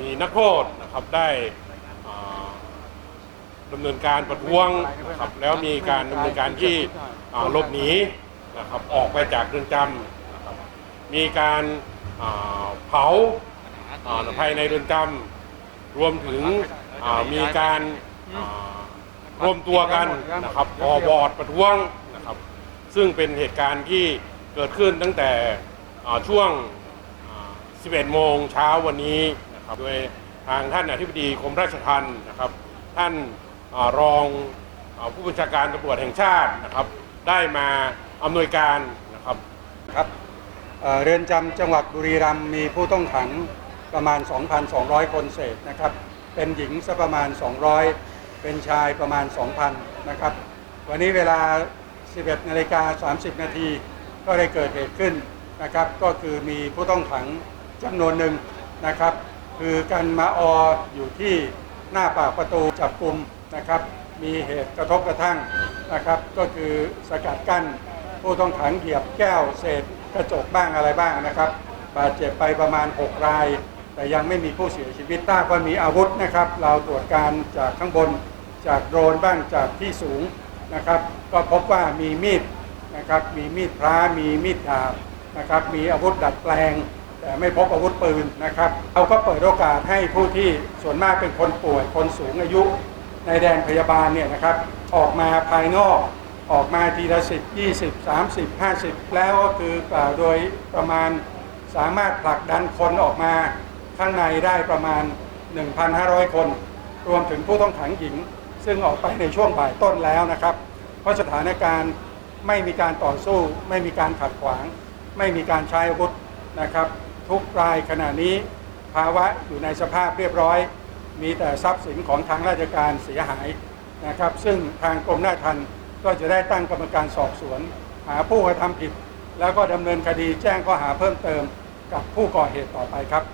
มีนักโทษนะครับได้อ่าดำเนินการประท้วงนะครับแล้วมีการดำเนินการที่หลบหนีนะครับออกไปจากเรือนจำนะครับมีการาเผาอ่าภายในเรือนจำรวมถึงมีการรวมตัวกันนะครับก่อบอร์ดประท้วงนะครับ ซึ่งเป็นเหตุการณ์ที่เกิดขึ้นตั้งแต่ช่วง 11 โมงเช้าวันนี้ นะครับโดยทางท่านอธิบดีกรมราชทัณฑ์นะครับ ท่านอรองอผู้บัญชาการตำรวจแห่งชาตินะครับ ได้มาอำนวยการนะครับครับเอ่อเรือนจำจังหวัดบุรีรัมย์มีผู้ต้องขังประมาณ 2,200 คนเศษนะครับ เป็นหญิงสักประมาณ 200 เป็นชายประมาณ 2,000 นะครับ วันนี้เวลา 11นาฬิกา30 นาทีก็ได้เกิดเหตุขึ้นนะครับ ก็คือมีผู้ต้องขังจำนวนหนึ่งนะครับ คือกันมาอออยู่ที่หน้าปากประตูจับกลุ่มนะครับ มีเหตุกระทบกระทั่งนะครับ ก็คือสกัดกั้นผู้ต้องขังเหยียบแก้วเศษกระจกบ้างอะไรบ้างนะครับบาดเจ็บไปประมาณ 6 ราย แต่ยังไม่มีผู้เสียชีวิตถ้าว่ามีอาวุธนะครับ เราตรวจการจากข้างบนจากโดรนบ้างจากที่สูงนะครับ ก็พบว่ามีมีดนะครับ มีมีดพระมีมีดดาบนะครับ มีอาวุธดัดแปลง แต่ไม่พบอาวุธปืนนะครับเราก็เปิดโอกาสให้ผู้ที่ส่วนมากเป็นคนป่วยคนสูงอายุในแดนพยาบาลเนี่ยนะครับออกมาภายนอกออกมาทีละสิบยี่สิบสามสิบห้าสิบแล้วก็คือกล่าวโดยประมาณสามารถผลักดันคนออกมาข้างในได้ประมาณ 1,500 คน รวมถึงผู้ต้องขังหญิง ซึ่งออกไปในช่วงบ่ายต้นแล้วนะครับ เพราะสถานการณ์ไม่มีการต่อสู้ ไม่มีการขัดขวาง ไม่มีการใช้อาวุธ นะครับ ทุกรายขณะนี้ภาวะอยู่ในสภาพเรียบร้อย มีแต่ทรัพย์สินของทางราชการเสียหายนะครับ ซึ่งทางกรมราชทัณฑ์ก็จะได้ตั้งกรรมการสอบสวน หาผู้กระทำผิด แล้วก็ดำเนินคดีแจ้งข้อหาเพิ่มเติมกับผู้ก่อเหตุต่อไปครับ